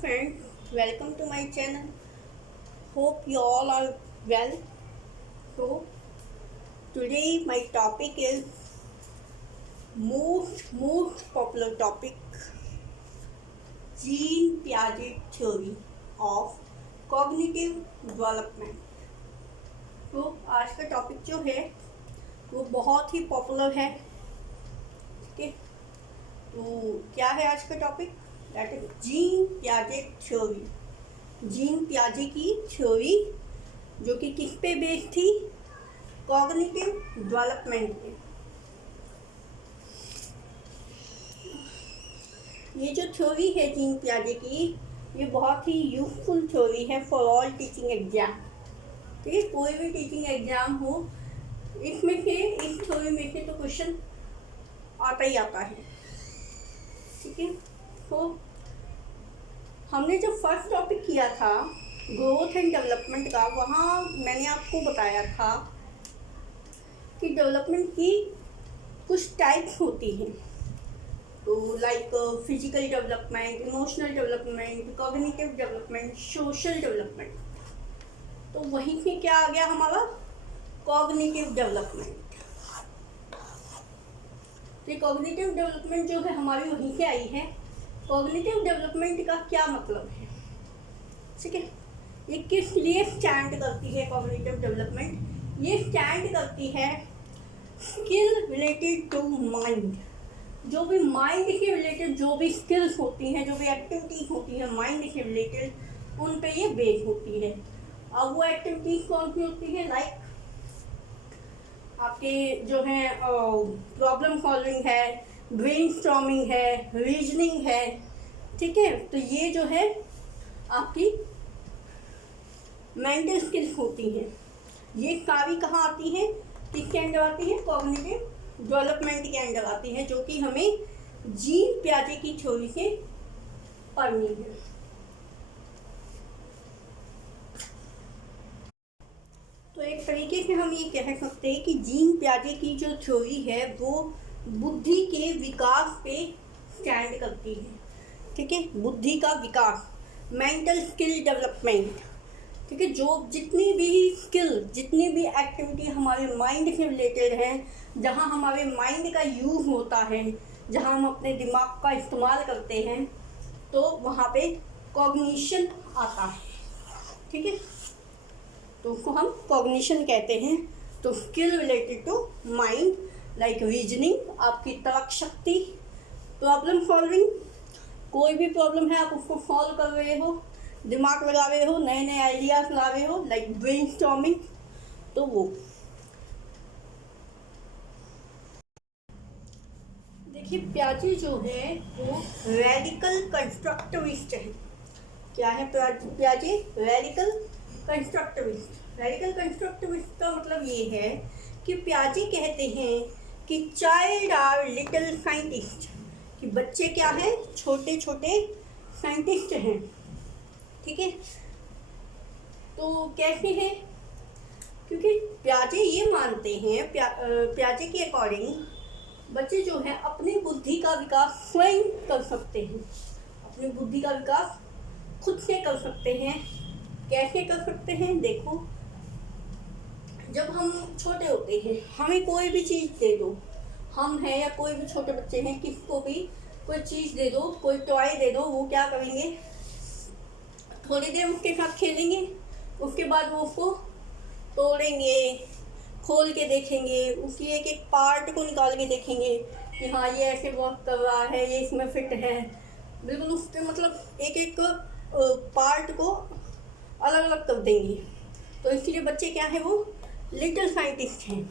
friends, welcome to my channel. Hope you all are well. So today my topic is most popular topic, Jean Piaget theory of cognitive development. तो आज का topic जो है वो बहुत ही popular है. ठीक है, तो क्या है आज का topic? That is Jean Piaget theory. Jean पियाजे की थ्योरी जो कि किस पे बेस्ड थी? कॉग्निटिव डेवलपमेंट पे. ये जो थ्योरी है जीन पियाजे की, ये बहुत ही यूजफुल थ्योरी है फॉर ऑल टीचिंग एग्जाम. ठीक है, कोई भी टीचिंग एग्जाम हो, इसमें से इस थ्योरी में से तो क्वेश्चन आता ही आता है. ठीक है, तो हमने जो फर्स्ट टॉपिक किया था ग्रोथ एंड डेवलपमेंट का, वहाँ मैंने आपको बताया था कि डेवलपमेंट की कुछ टाइप्स होती हैं. तो like physical development, emotional development, cognitive development, social development. तो वहीं से क्या आ गया हमारा? Cognitive development. तो कॉग्निटिव डेवलपमेंट जो है हमारी वहीं से आई है. कॉग्निटिव डेवलपमेंट का क्या मतलब है? ठीक है, ये किस लिए स्टैंड करती है कॉग्निटिव डेवलपमेंट? ये स्टैंड करती है स्किल रिलेटेड टू माइंड. जो भी माइंड के रिलेटेड जो भी स्किल्स होती हैं, जो भी एक्टिविटीज होती हैं माइंड के रिलेटेड, उन पे ये बेस होती है. अब वो एक्टिविटीज कौन सी होती है? लाइक आपके जो है प्रॉब्लम सॉल्विंग है, ब्रेनस्टॉर्मिंग है, रीजनिंग है. ठीक है, तो ये जो है आपकी मेंटल स्किल्स होती हैं. ये सारी कहाँ आती हैं? किसके अंडर आती है? कॉग्निटिव डेवलपमेंट के अंडर आती है, जो कि हमें जीन पियाजे की थ्योरी से पढ़नी है. तो एक तरीके से हम ये कह सकते हैं कि जीन पियाजे की जो थ्योरी है वो बुद्धि के विकास पे स्टैंड करती है. ठीक है, बुद्धि का विकास, मेंटल स्किल डेवलपमेंट. ठीक है, जो जितनी भी स्किल, जितनी भी एक्टिविटी हमारे माइंड से रिलेटेड है, जहाँ हमारे माइंड का यूज़ होता है, जहाँ हम अपने दिमाग का इस्तेमाल करते हैं, तो वहाँ पे कॉग्निशन आता है. ठीक है, तो उसको हम कॉग्निशन कहते हैं. तो skill related to mind, like reasoning, आपकी तर्क शक्ति, प्रॉब्लम सॉल्विंग, कोई भी प्रॉब्लम है आप उसको सॉल्व कर रहे हो, दिमाग लगा रहे हो, नए नए आइडियाज ला रहे हो, लाइक ब्रेनस्टॉर्मिंग. तो वो देखिए, पियाजे जो है वो रेडिकल कंस्ट्रक्टिविस्ट है. क्या है पियाजे? Radical constructivist. रेडिकल कंस्ट्रक्टिविस्ट का मतलब ये है कि पियाजे कहते हैं कि चाइल्ड आर लिटिल साइंटिस्ट, कि बच्चे क्या हैं? छोटे छोटे साइंटिस्ट हैं. ठीक है, तो कैसे हैं? क्योंकि पियाजे ये मानते हैं, पियाजे के अकॉर्डिंग बच्चे जो हैं अपनी बुद्धि का विकास स्वयं कर सकते हैं. अपनी बुद्धि का विकास खुद से कर सकते हैं. कैसे कर सकते हैं? देखो, जब हम छोटे होते हैं, हमें कोई भी चीज़ दे दो, हम हैं या कोई भी छोटे बच्चे हैं, किसको भी कोई चीज़ दे दो, कोई टॉय दे दो, वो क्या करेंगे? थोड़ी देर उसके साथ खेलेंगे, उसके बाद वो उसको तोड़ेंगे, खोल के देखेंगे, उसकी एक एक पार्ट को निकाल के देखेंगे कि हाँ ये ऐसे वर्क कर रहा है, ये इसमें फिट है. बिल्कुल उसके मतलब एक एक पार्ट को अलग अलग कर देंगे. तो इसलिए बच्चे क्या है? वो लिटिल साइंटिस्ट हैं.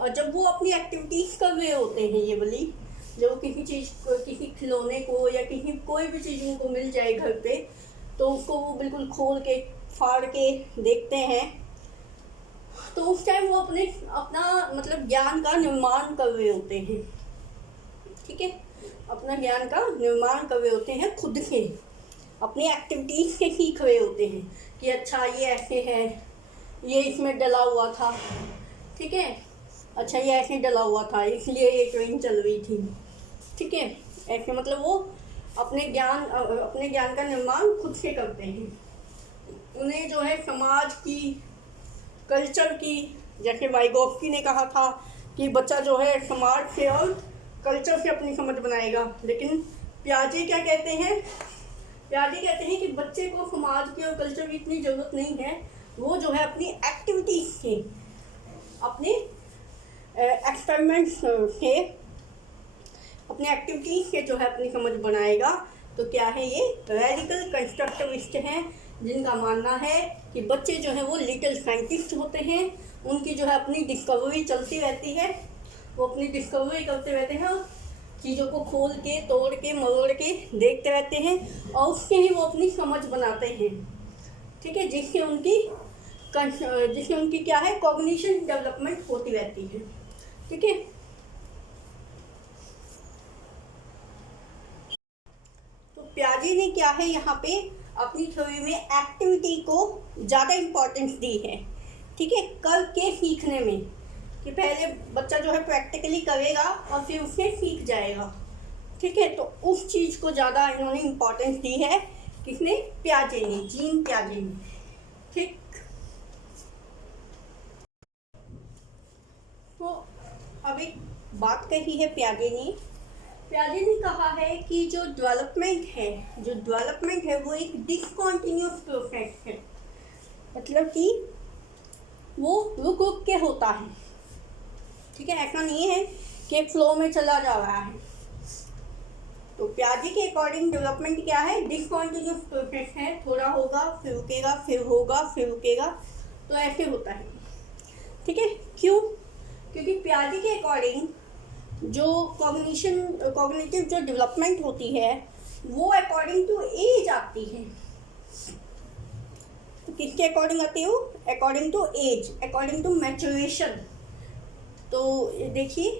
और जब वो अपनी एक्टिविटीज़ कर रहे होते हैं, ये वाली, जब किसी चीज़ को, किसी खिलौने को या किसी कोई भी चीज़ उनको मिल जाए घर पे, तो उसको वो बिल्कुल खोल के फाड़ के देखते हैं. तो उस टाइम वो अपना मतलब ज्ञान का निर्माण कर रहे होते हैं. ठीक है, अपना ज्ञान का निर्माण कर रहे होते हैं, खुद से अपनी एक्टिविटीज़ से सीख रहे होते हैं कि अच्छा ये ऐसे है, ये इसमें डला हुआ था. ठीक है, अच्छा ये ऐसे डला हुआ था, इसलिए ये ट्रेन चल रही थी. ठीक है, ऐसे मतलब वो अपने ज्ञान का निर्माण खुद से करते हैं। उन्हें जो है समाज की, कल्चर की, जैसे वाइगोत्स्की ने कहा था कि बच्चा जो है समाज से और कल्चर से अपनी समझ बनाएगा, लेकिन पियाजे क्या कहते हैं? पियाजे कहते हैं कि बच्चे को समाज की और कल्चर की इतनी ज़रूरत नहीं है, वो जो है अपनी एक्टिविटीज से, अपने एक्सपेरिमेंट्स से, अपने एक्टिविटीज से जो है अपनी समझ बनाएगा। तो क्या है ये? रेडिकल कंस्ट्रक्टिविस्ट हैं, जिनका मानना है कि बच्चे जो है वो लिटिल साइंटिस्ट होते हैं। उनकी जो है अपनी डिस्कवरी चलती रहती है, वो अपनी डिस्कवरी करते रहते हैं, चीज़ों को खोल के, तोड़ के, मरोड़ के देखते रहते हैं और उससे ही वो अपनी समझ बनाते हैं। ठीक है, जिससे उनकी क्या है, कॉग्निशन डेवलपमेंट होती रहती है। ठीक है, तो पियाजे ने क्या है यहाँ पे अपनी थ्योरी में एक्टिविटी को ज़्यादा इम्पोर्टेंस दी है। ठीक है, करके सीखने में, कि पहले बच्चा जो है प्रैक्टिकली करेगा और फिर उससे सीख जाएगा। ठीक है, तो उस चीज़ को ज़्यादा इन्होंने इम्पोर्टेंस दी है। किसने? पियाजे ने, जीन पियाजे ने। ठीक, तो अब एक बात कही है पियाजे ने कहा है कि जो डेवलपमेंट है वो एक डिसकंटिन्यूअस प्रोसेस है। मतलब कि वो रुक रुक के होता है। ठीक है, ऐसा नहीं है कि फ्लो में चला जा रहा है। तो पियाजे के अकॉर्डिंग डेवलपमेंट क्या है? डिसकंटिन्यूअस प्रोसेस है। थोड़ा होगा, फिर रुकेगा, फिर होगा, फिर रुकेगा, तो ऐसे होता है। ठीक है, क्यों? क्योंकि पियाजे के अकॉर्डिंग जो कॉग्निटिव जो डेवलपमेंट होती है वो अकॉर्डिंग टू एज आती है। तो किसके अकॉर्डिंग आती है? According to age, according to maturation. तो देखिए,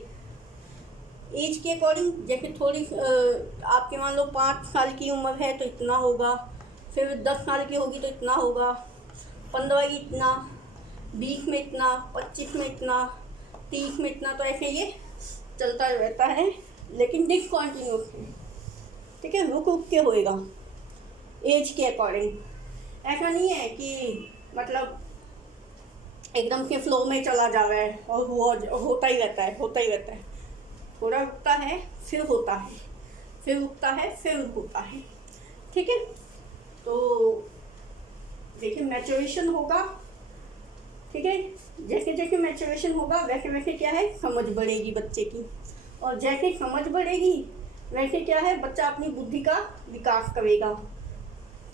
एज के अकॉर्डिंग, जैसे थोड़ी आपके मान लो 5 साल की उम्र है तो इतना होगा, फिर 10 साल की होगी तो इतना होगा, 15 की इतना, 20 में इतना, 25 में इतना, 30 में इतना, तो ऐसे ये चलता रहता है, लेकिन डिसकंटिन्यूअस है। ठीक है, रुक रुक के होएगा एज के अकॉर्डिंग। ऐसा नहीं है कि मतलब एकदम से फ्लो में चला जा रहा है और वो होता ही रहता है। थोड़ा रुकता है, फिर होता है, फिर रुकता है, फिर होता है। ठीक है, तो देखिए मैच्योरेशन होगा। ठीक है, जैसे जैसे मैच्योरेशन होगा वैसे वैसे क्या है, समझ बढ़ेगी बच्चे की, और जैसे समझ बढ़ेगी वैसे क्या है, बच्चा अपनी बुद्धि का विकास करेगा।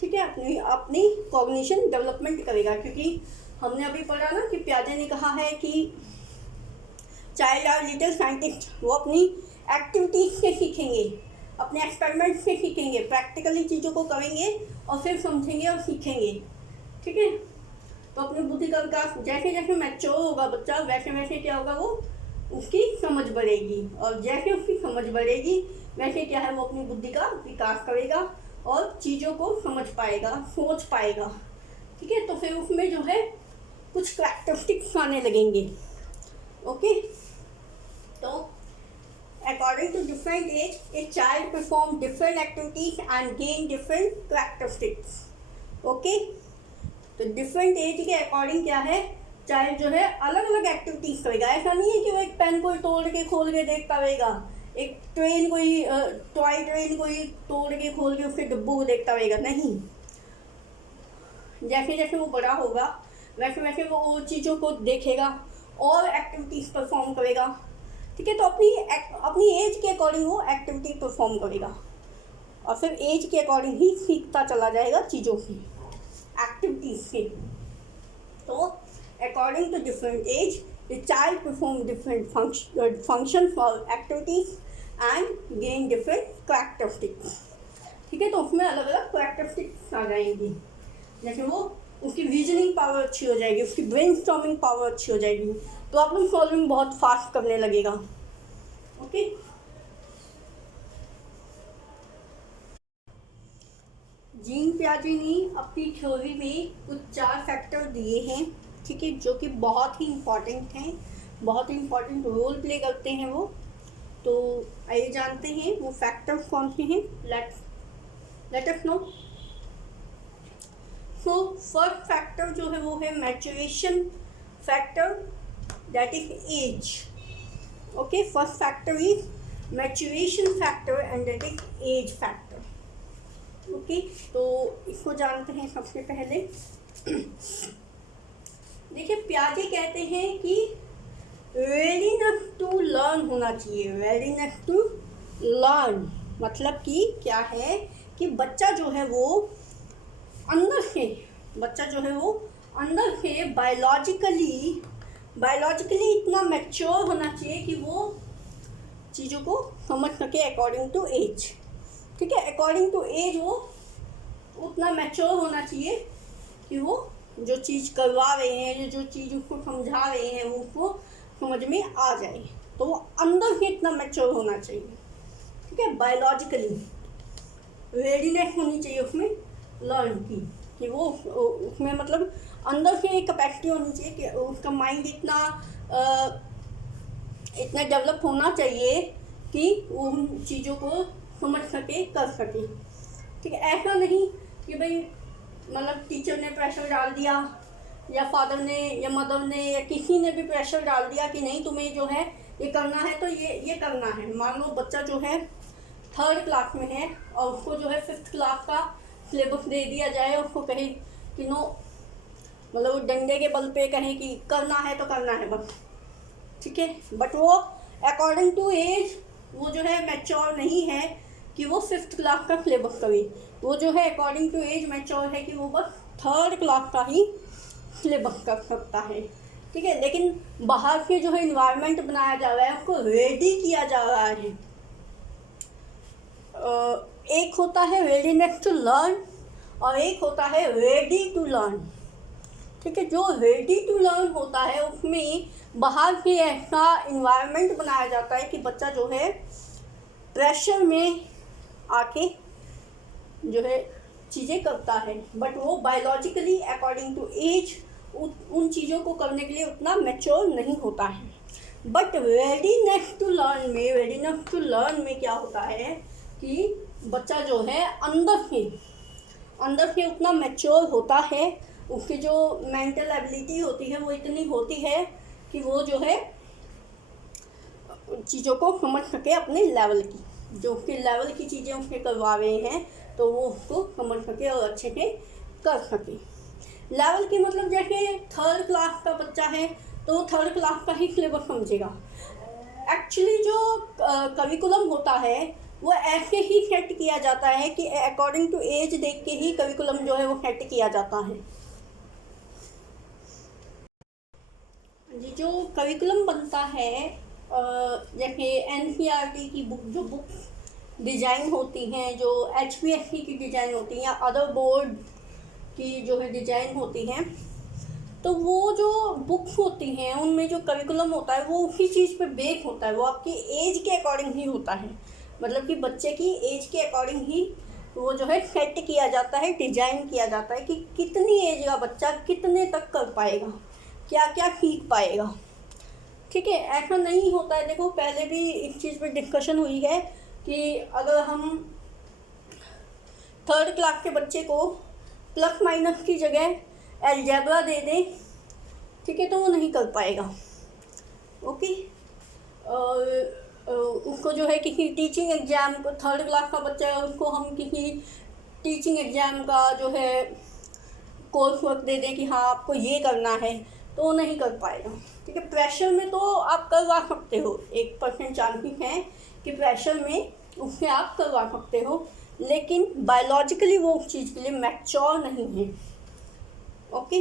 ठीक है, अपनी कॉग्निशन डेवलपमेंट करेगा। क्योंकि हमने अभी पढ़ा ना कि पियाजे ने कहा है कि चाइल्ड आर लिटिल साइंटिस्ट, वो अपनी एक्टिविटीज से सीखेंगे, अपने एक्सपेरिमेंट से सीखेंगे, प्रैक्टिकली चीज़ों को करेंगे और फिर समझेंगे और सीखेंगे। ठीक है, तो अपनी बुद्धि का विकास, जैसे जैसे मैच्योर होगा बच्चा वैसे वैसे क्या होगा, वो उसकी समझ बढ़ेगी, और जैसे उसकी समझ बढ़ेगी वैसे क्या है, वो अपनी बुद्धि का विकास करेगा और चीज़ों को समझ पाएगा, सोच पाएगा। ठीक है, तो फिर उसमें जो है कुछ कैरेक्टरिस्टिक्स आने लगेंगे। ओके, तो according to different age a child perform different activities and gain different characteristics. Okay, तो डिफरेंट एज के अकॉर्डिंग क्या है, चाइल्ड जो है अलग अलग एक्टिविटीज करेगा। ऐसा नहीं है कि वो एक पेन को तोड़ के खोल के देखता रहेगा, एक ट्रेन को ही टॉय ट्रेन को ही तोड़ के खोल के उसके डब्बों को देखता रहेगा, नहीं। जैसे जैसे वो बड़ा होगा वैसे वैसे वो चीज़ों को देखेगा और एक्टिविटीज परफॉर्म करेगा। ठीक है, तो अपनी एज के अकॉर्डिंग वो एक्टिविटी परफॉर्म करेगा और फिर एज के अकॉर्डिंग ही सीखता चला जाएगा चीज़ों से, एक्टिविटीज से। तो according to different age the child perform different function for activities and gain different characteristics. ठीक है, तो उसमें अलग अलग कैरेक्टरिस्टिक्स आ जाएंगी। जैसे वो उसकी रीजनिंग पावर अच्छी हो जाएगी, उसकी ब्रेनस्टॉर्मिंग पावर अच्छी हो जाएगी, प्रॉब्लम सॉल्विंग बहुत फास्ट करने लगेगा। ओके, जीन पियाजे ने अपनी थ्योरी में कुछ 4 फैक्टर दिए हैं। ठीक है, जो कि बहुत ही इम्पॉर्टेंट हैं, बहुत ही इम्पॉर्टेंट रोल प्ले करते हैं वो। तो आइए जानते हैं वो फैक्टर्स कौन से हैं। Let's let us know. So first factor जो है वो है maturation factor, that is age. Okay, first factor is maturation factor and that is age factor. Okay, तो इसको जानते हैं सबसे पहले। देखिए, प्याजे कहते हैं कि रेडीनेस टू लर्न होना चाहिए। रेडीनेस टू लर्न मतलब कि क्या है कि बच्चा जो है वो अंदर से बायोलॉजिकली इतना मैच्योर होना चाहिए कि वो चीज़ों को समझ सके अकॉर्डिंग टू एज। ठीक है, अकॉर्डिंग टू एज वो उतना मैच्योर होना चाहिए कि वो जो चीज़ करवा रहे हैं, जो चीज़ उसको समझा रहे हैं, वो उसको समझ में आ जाए। तो वो अंदर से इतना मैच्योर होना चाहिए। ठीक है, बायोलॉजिकली रेडीनेस होनी चाहिए उसमें लर्न की, कि वो उसमें मतलब अंदर से एक कैपेसिटी होनी चाहिए कि उसका माइंड इतना डेवलप होना चाहिए कि उन चीज़ों को समझ सके, कर सके। ठीक है, ऐसा नहीं कि भाई मतलब टीचर ने प्रेशर डाल दिया या फादर ने या मदर ने या किसी ने भी प्रेशर डाल दिया कि नहीं तुम्हें जो है ये करना है तो ये करना है। मान लो बच्चा जो है 3rd क्लास में है और उसको जो है 5th क्लास का सिलेबस दे दिया जाए, उसको कहे कि नो, मतलब डंडे के बल पे कहें कि करना है तो करना है बस। ठीक है, बट वो अकॉर्डिंग टू एज वो जो है मैच्योर नहीं है कि वो 5th क्लास का सिलेबस करे। वो जो है अकॉर्डिंग टू एज मैच्योर है कि वो बस 3rd क्लास का ही सिलेबस कर सकता है। ठीक है, लेकिन बाहर से जो है इन्वायरमेंट बनाया जा रहा है, उसको रेडी किया जा रहा है। एक होता है रेडीनेस टू लर्न और एक होता है रेडी टू लर्न। ठीक है, जो रेडी टू लर्न होता है उसमें बाहर से ऐसा इन्वायरमेंट बनाया जाता है कि बच्चा जो है प्रेशर में आके जो है चीज़ें करता है, बट वो बायोलॉजिकली अकॉर्डिंग टू एज उन चीज़ों को करने के लिए उतना मैच्योर नहीं होता है। बट रेडीनेस टू लर्न में क्या होता है कि बच्चा जो है अंदर से उतना मैच्योर होता है, उसकी जो मेंटल एबिलिटी होती है वो इतनी होती है कि वो जो है चीज़ों को समझ सके अपने लेवल की, जो उसके लेवल की चीज़ें उसके करवा रहे हैं तो वो उसको समझ सके और अच्छे से कर सके। लेवल की मतलब जैसे 3rd क्लास का बच्चा है तो 3rd क्लास का ही सिलेबस समझेगा। एक्चुअली जो करिकुलम होता है वो ऐसे ही सेट किया जाता है कि अकॉर्डिंग टू एज देख के ही करिकुलम जो है वो सेट किया जाता है। जी, जो करिकुलम बनता है जैसे NCERT की बुक डिज़ाइन होती हैं, जो HPSC की डिज़ाइन होती हैं या अदर बोर्ड की जो है डिज़ाइन होती हैं, तो वो जो बुक्स होती हैं उनमें जो करिकुलम होता है वो उसी चीज़ पे बेस होता है। वो आपकी एज के अकॉर्डिंग ही होता है, मतलब कि बच्चे की एज के अकॉर्डिंग ही वो जो है सेट किया जाता है, डिज़ाइन किया जाता है कि कितनी एज का बच्चा कितने तक कर पाएगा, क्या क्या सीख पाएगा। ठीक है, ऐसा नहीं होता है। देखो, पहले भी इस चीज़ पे डिस्कशन हुई है कि अगर हम 3rd क्लास के बच्चे को प्लस माइनस की जगह अलजेब्रा दे दें, ठीक है, तो वो नहीं कर पाएगा। ओके, उसको जो है किसी टीचिंग एग्ज़ाम को 3rd क्लास का बच्चा है उसको हम किसी टीचिंग एग्ज़ाम का जो है कोर्स वर्क दे दें कि हाँ आपको ये करना है, तो वो नहीं कर पाएगा। ठीक है, प्रेशर में तो आप करवा सकते हो, 1% चांसेस हैं कि प्रेशर में उससे आप करवा सकते हो, लेकिन बायोलॉजिकली वो उस चीज़ के लिए मैच्योर नहीं है। ओके,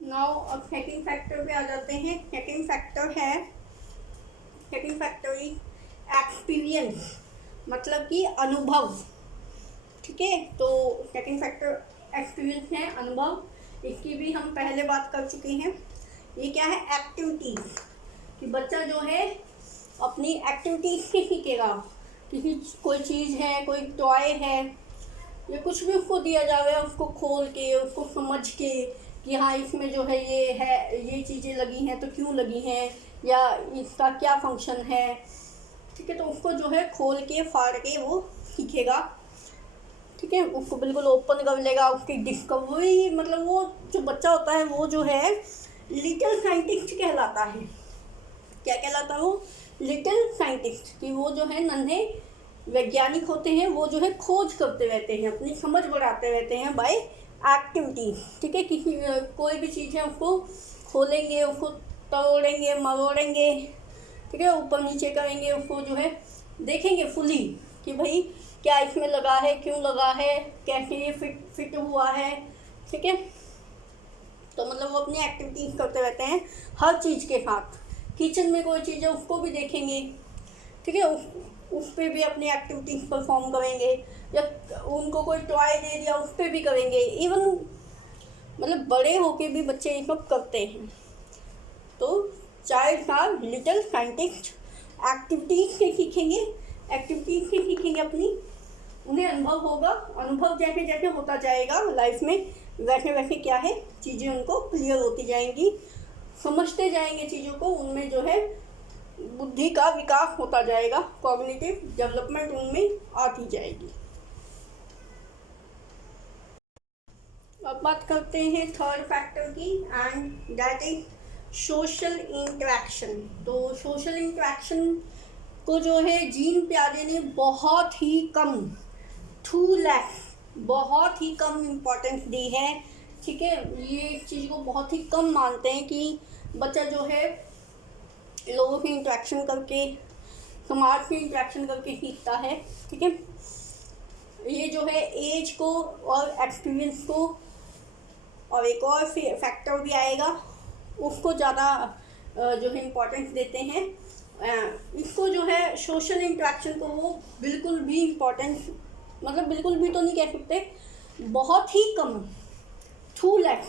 नाउ अब सेकंड फैक्टर पे आ जाते हैं। सेकंड फैक्टर इज एक्सपीरियंस, मतलब कि अनुभव। ठीक है, तो सेकंड फैक्टर एक्सपीरियंस है, अनुभव। इसकी भी हम पहले बात कर चुके हैं। ये क्या है, एक्टिविटीज़, कि बच्चा जो है अपनी एक्टिविटीज़ से सीखेगा। कोई चीज़ है, कोई टॉय है या कुछ भी उसको दिया जाए, उसको खोल के उसको समझ के कि हाँ इसमें जो है ये चीज़ें लगी हैं तो क्यों लगी हैं, या इसका क्या फंक्शन है, ठीक है, तो उसको जो है खोल के फाड़ के वो सीखेगा, ठीक है, उसको बिल्कुल ओपन कर लेगा, उसकी डिस्कवरी, मतलब वो जो बच्चा होता है वो जो है लिटिल साइंटिस्ट कहलाता है। क्या कहलाता है वो? Little scientist. कि वो जो है नन्हे वैज्ञानिक होते हैं, वो जो है खोज करते रहते हैं, अपनी समझ बढ़ाते रहते हैं बाय एक्टिविटी, ठीक है। किसी कोई भी चीज़ है उसको खोलेंगे, उसको तोड़ेंगे, मरोड़ेंगे, ठीक है, ऊपर नीचे करेंगे, उसको जो है देखेंगे फुली कि भाई क्या इसमें लगा है, क्यों लगा है, कैसे ये फिट हुआ है, ठीक है। तो मतलब वो अपनी एक्टिविटीज करते रहते हैं हर चीज़ के साथ। किचन में कोई चीज़ है उसको भी देखेंगे, ठीक है, उस पर भी अपनी एक्टिविटीज परफॉर्म करेंगे, या उनको कोई टॉय दे दिया उस पर भी करेंगे। इवन मतलब बड़े होके भी बच्चे ये सब करते हैं। तो child are little scientist. Activities से सीखेंगे, एक्टिविटीज से सीखेंगे अपनी, उन्हें अनुभव होगा, अनुभव जैसे जैसे होता जाएगा लाइफ में वैसे वैसे क्या है चीज़ें उनको क्लियर होती जाएंगी, समझते जाएंगे चीज़ों को, उनमें जो है बुद्धि का विकास होता जाएगा, कॉग्निटिव डेवलपमेंट उनमें आती जाएगी। अब बात करते हैं थर्ड फैक्टर की, and that is social interaction. तो सोशल इंटरेक्शन को जो है जीन प्याजे ने बहुत ही कम, 2 लाख, बहुत ही कम इम्पोर्टेंस दी है, ठीक है। ये चीज़ को बहुत ही कम मानते हैं कि बच्चा जो है लोगों की इंटरेक्शन करके, समाज की इंटरेक्शन करके सीखता है, ठीक है। ये जो है एज को और एक्सपीरियंस को, और एक और फैक्टर भी आएगा, उसको ज़्यादा जो है इम्पोर्टेंस देते हैं। इसको जो है सोशल इंटरेक्शन को वो बिल्कुल भी इम्पोर्टेंस, मतलब बिल्कुल भी तो नहीं कह सकते, बहुत ही कम, 2 लाख,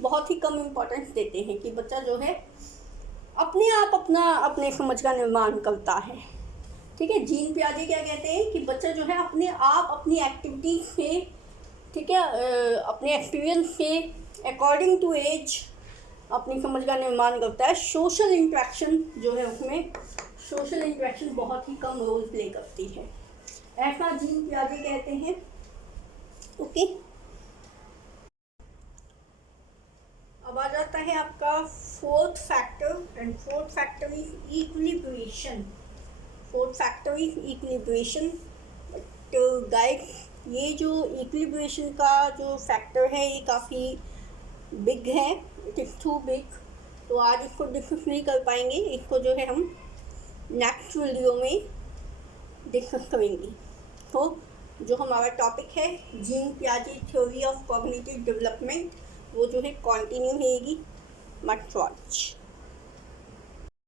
बहुत ही कम इम्पोर्टेंस देते हैं कि बच्चा जो है अपने आप अपने समझ का निर्माण करता है, ठीक है। जीन प्याजे क्या कहते हैं कि बच्चा जो है अपने आप अपनी एक्टिविटी से, ठीक है, अपने एक्सपीरियंस से अकॉर्डिंग टू एज अपनी समझ का निर्माण करता है। सोशल इंटरेक्शन जो है उसमें सोशल इंटरेक्शन बहुत ही कम रोल प्ले करती है, ऐसा जीन प्याजे कहते हैं। ओके, अब आ जाता है आपका fourth factor, and fourth factor is equilibration. Fourth factor is equilibration. But guys, ये जो इक्विलिब्रेशन का जो फैक्टर है ये काफ़ी बिग है, इट इज़ टू बिग। तो आज इसको डिस्कस नहीं कर पाएंगे, इसको जो है हम नेक्स्ट वीडियो में डिस्कस करेंगे। तो जो हमारा टॉपिक है जीन प्याजे थ्योरी ऑफ कॉग्निटिव डेवलपमेंट, वो जो है कंटिन्यू रहेगी। Must watch.